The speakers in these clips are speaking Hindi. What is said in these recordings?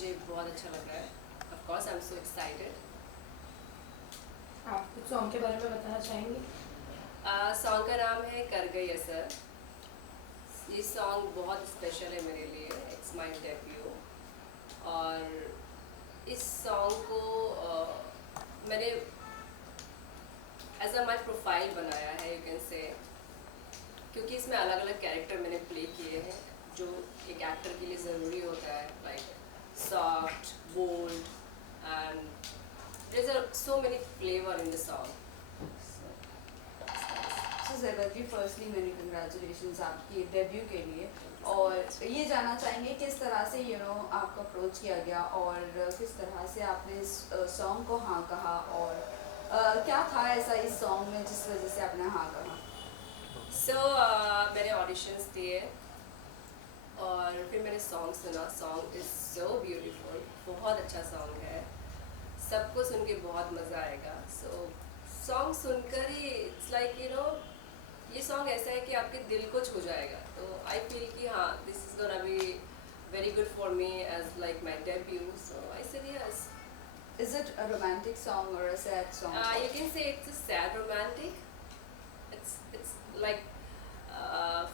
मुझे बहुत अच्छा लग रहा है. Of course, I'm so excited. आप कुछ सॉन्ग के बारे में बताना चाहेंगे? सॉन्ग का नाम है कर गई असर. ये सॉन्ग बहुत स्पेशल है मेरे लिए. It's my debut. और इस सॉन्ग को मैंने एज अ माई प्रोफाइल बनाया है, यू कैन से, क्योंकि इसमें अलग अलग कैरेक्टर मैंने प्ले किए हैं जो एक एक्टर के लिए ज़रूरी होता है, like soft, bold and there are so many flavour in the song. So Zeba ji, firstly मेरी कंग्रेचुलेशंस आपकी डेब्यू के लिए. और ये जानना चाहेंगे किस तरह से आपको अप्रोच किया गया और किस तरह से आपने इस सॉन्ग को हाँ कहा, और क्या था ऐसा इस सॉन्ग में जिस वजह से आपने हाँ कहा? मैंने ऑडिशंस दिए और फिर मैंने सॉन्ग सुना. Song is so beautiful. बहुत अच्छा सॉन्ग है. सबको सुन के बहुत मज़ा आएगा. सॉन्ग सुनकर ही इट्स लाइक ये सॉन्ग ऐसा है कि आपके दिल को छू जाएगा. तो आई फील कि हाँ, this is gonna be very good for me as like my debut. So I said yes. Is it a romantic song or a sad song? You can say it's a sad romantic. It's like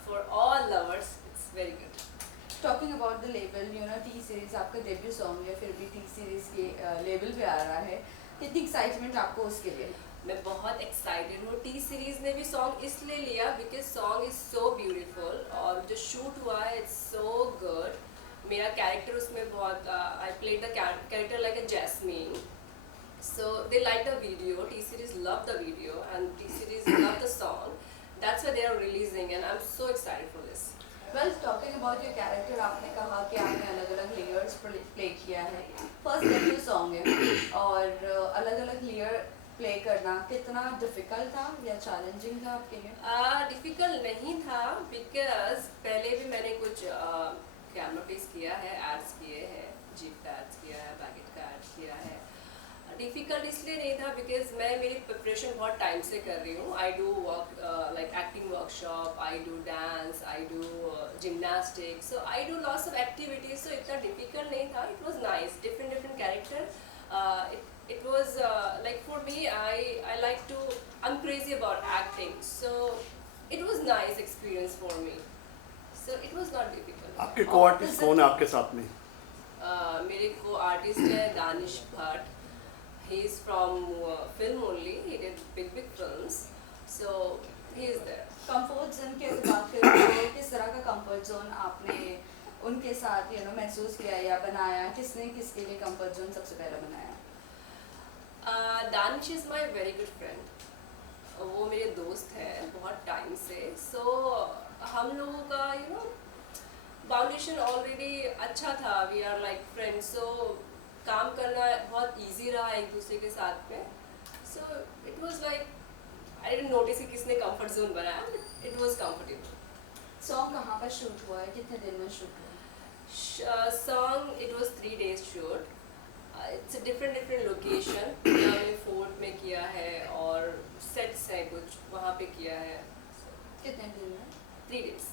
for all lovers, it's very good. Talking about the label, T series आपका डेब्यू सॉन्ग है, फिर भी टी सीरीज के लेबल पे आ रहा है. कितनी एक्साइटमेंट आपको उसके लिए? मैं बहुत एक्साइटेड हूँ. टी सीरीज ने भी सॉन्ग इसलिए लिया because song is so beautiful और जो शूट हुआ है इट्स सो गुड. मेरा कैरेक्टर उसमें बहुत I played the character like a jasmine. So they like the video. T series love the video and T series love the song. That's why they are releasing and I'm so excited for this. Well, talking about your character, आपने कहा कि आपने अलग अलग लेयर्स प्ले किया है. फर्स्ट डेब्यू सॉन्ग है और अलग अलग लेयर प्ले करना कितना डिफिकल्ट था या चैलेंजिंग था आपके लिए? डिफिकल्ट नहीं था बिकॉज पहले भी मैंने कुछ कैमरा पेस किया है, एड्स किए हैं, जीप का एड्स किया है, पैकेट का एड्स किया है. डिफ़िकल्ट इसलिए नहीं था बिकॉज मैं मेरी प्रिपरेशन बहुत टाइम से कर रही हूँ. I do work like acting workshop, I do dance, I do gymnastics, so I do lots of activities. So इतना डिफ़िकल्ट नहीं था. It was nice. Different character. It was like for me, I like to, I'm crazy about acting, so it was nice experience for me. So it was not difficult. आपके को आर्टिस्ट कौन है आपके साथ में? मेरे को आर्टिस्ट है Danish Bhatt. He is from film only. He did big films, so he is there. Comfort zone की बात करें तो किस तरह का कंफर्ट जोन आपने उनके साथ महसूस किया या बनाया? किसने किसके लिए कंफर्ट जोन सबसे पहले बनाया? Danish is my very good friend. वो मेरे दोस्त हैं बहुत टाइम से. सो हम लोगों का बाउंडेशन ऑलरेडी अच्छा था. We are like friends. So काम करना बहुत इजी रहा एक दूसरे के साथ में. सो it was like I didn't notice कि किसने कंफर्ट जोन बनाया. It was comfortable. सॉन्ग कहाँ पर शूट हुआ है, कितने दिन में शूट हुआ? Song it was 3 days shoot. It's different location. हमने फोर्ट में किया है और सेट्स हैं कुछ वहाँ पे किया है. कितने दिन में? 3 days.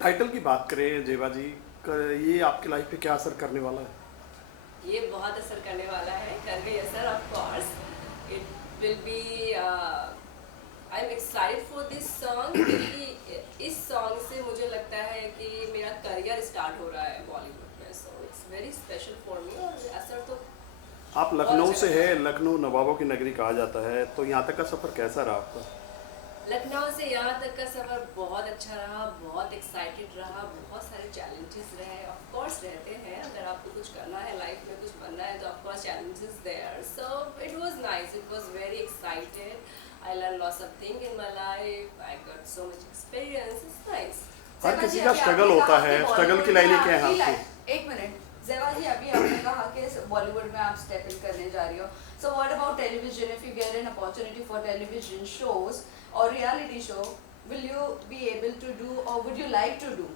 टाइटल की बात करें जेबा जी, ये आपकी लाइफ पे क्या असर करने वाला है? ये बहुत असर करने वाला है. कर गई असर. Of course it will be. I am excited for this song क्योंकि इस सॉन्ग से मुझे लगता है कि मेरा करियर स्टार्ट हो रहा है बॉलीवुड में. So it's very special for me. और असर तो आप लखनऊ से है, लखनऊ नवाबों की नगरी कहा जाता है, तो यहाँ तक का सफ़र कैसा रहा आपका? लखनऊ से यहाँ तक का सफ़र बहुत अच्छा रहा. बहुत एक्साइटेड रहा. बहुत सारे चैलेंजेस रहे. ऑफ कोर्स रहते हैं. अगर आपको कुछ करना है लाइफ में, कुछ बनना है, तो of course challenges there. So it was nice. It was very excited. I learned lots of things in my life. I got so much experience. It's nice. हर किसी का स्ट्रगल होता है. स्ट्रगल की लाइनें क्या हैं आपकी? एक मिनट ज़ेबा जी, अभी आपने कहा कि बॉलीवुड में आप स्टेप इन करने जा रही हो. So what about television? If you get an opportunity for television shows और reality show, will you be able to do or would you like to do?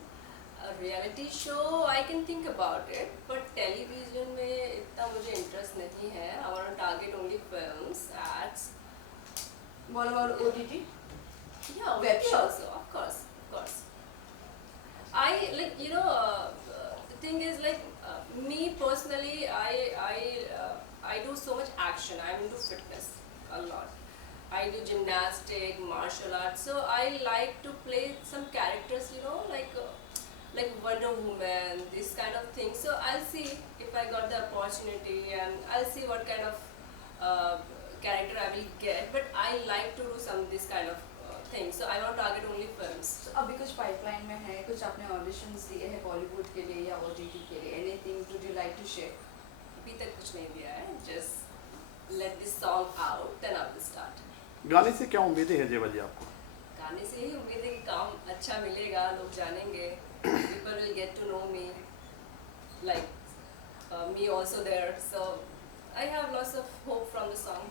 A reality show, I can think about it, but television में इतना मुझे interest नहीं है. I want to target only films, ads. What about OTT? Yeah, Web OTT show. also, of course. I like the thing is like Me personally, I do so much action. I'm into fitness a lot. I do gymnastic, martial arts. So I like to play some characters, you know, like Wonder Woman, this kind of thing. So I'll see if I got the opportunity, and I'll see what kind of character I will get. But I like to do some this kind of things. So I won't target only films. So, अभी कुछ पाइपलाइन में है, कुछ आपने ऑडिशंस दिए हैं बॉलीवुड के लिए या OTT के लिए, anything would you like to share? अभी तक कुछ नहीं दिया है. Just let this song out, then I will start. गाने से क्या उम्मीदें हैं जेबा जी आपको? गाने से ही उम्मीद है कि काम अच्छा मिलेगा, लोग जानेंगे, people will get to know me, like me also there. So I have lots of hope from the song.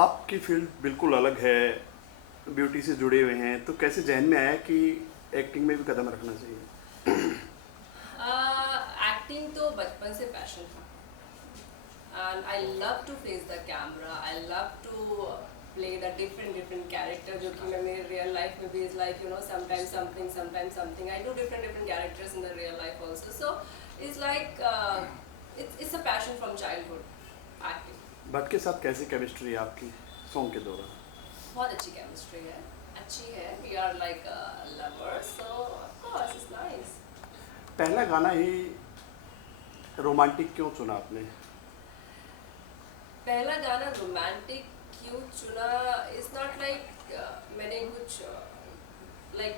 आपकी फील्ड बिल्कुल अलग है, ब्यूटी से जुड़े हुए हैं, तो कैसे जहन में आया कि एक्टिंग में भी कदम रखना चाहिए? एक्टिंग तो बचपन से पैशन था, and I love to face the camera. I love to play the different character, जो कि मैं मेरे real life में भी is like, you know, sometimes something. I do different characters in the real life also. So it's like it's a passion from childhood, acting. Bhatt के साथ कैसी केमिस्ट्री है आपकी सॉन्ग के दौरान? बहुत अच्छी chemistry है, अच्छी है. We are like lovers, so of course it's nice. पहला गाना ही रोमांटिक क्यों चुना आपने? पहला गाना रोमांटिक क्यों चुना? इट्स नॉट लाइक मैंने कुछ लाइक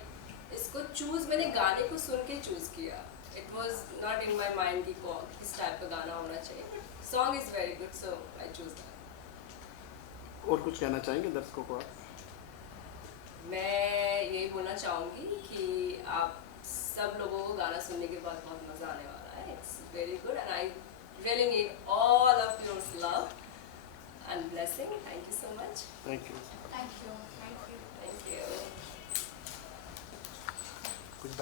इसको चूज, मैंने गाने को सुन के चूज किया. It was not in my mind कि किस टाइप का गाना होना चाहिए, but song is very good, so I choose that. और कुछ कहना चाहेंगे दर्शकों को आप? मैं यही बोलना चाहूँगी कि आप सब लोगों को गाना सुनने के बाद बहुत मज़ा आने वाला है. It's very good, and I really need all of your love and blessing. Thank you so much. Thank you. Thank you. Thank you.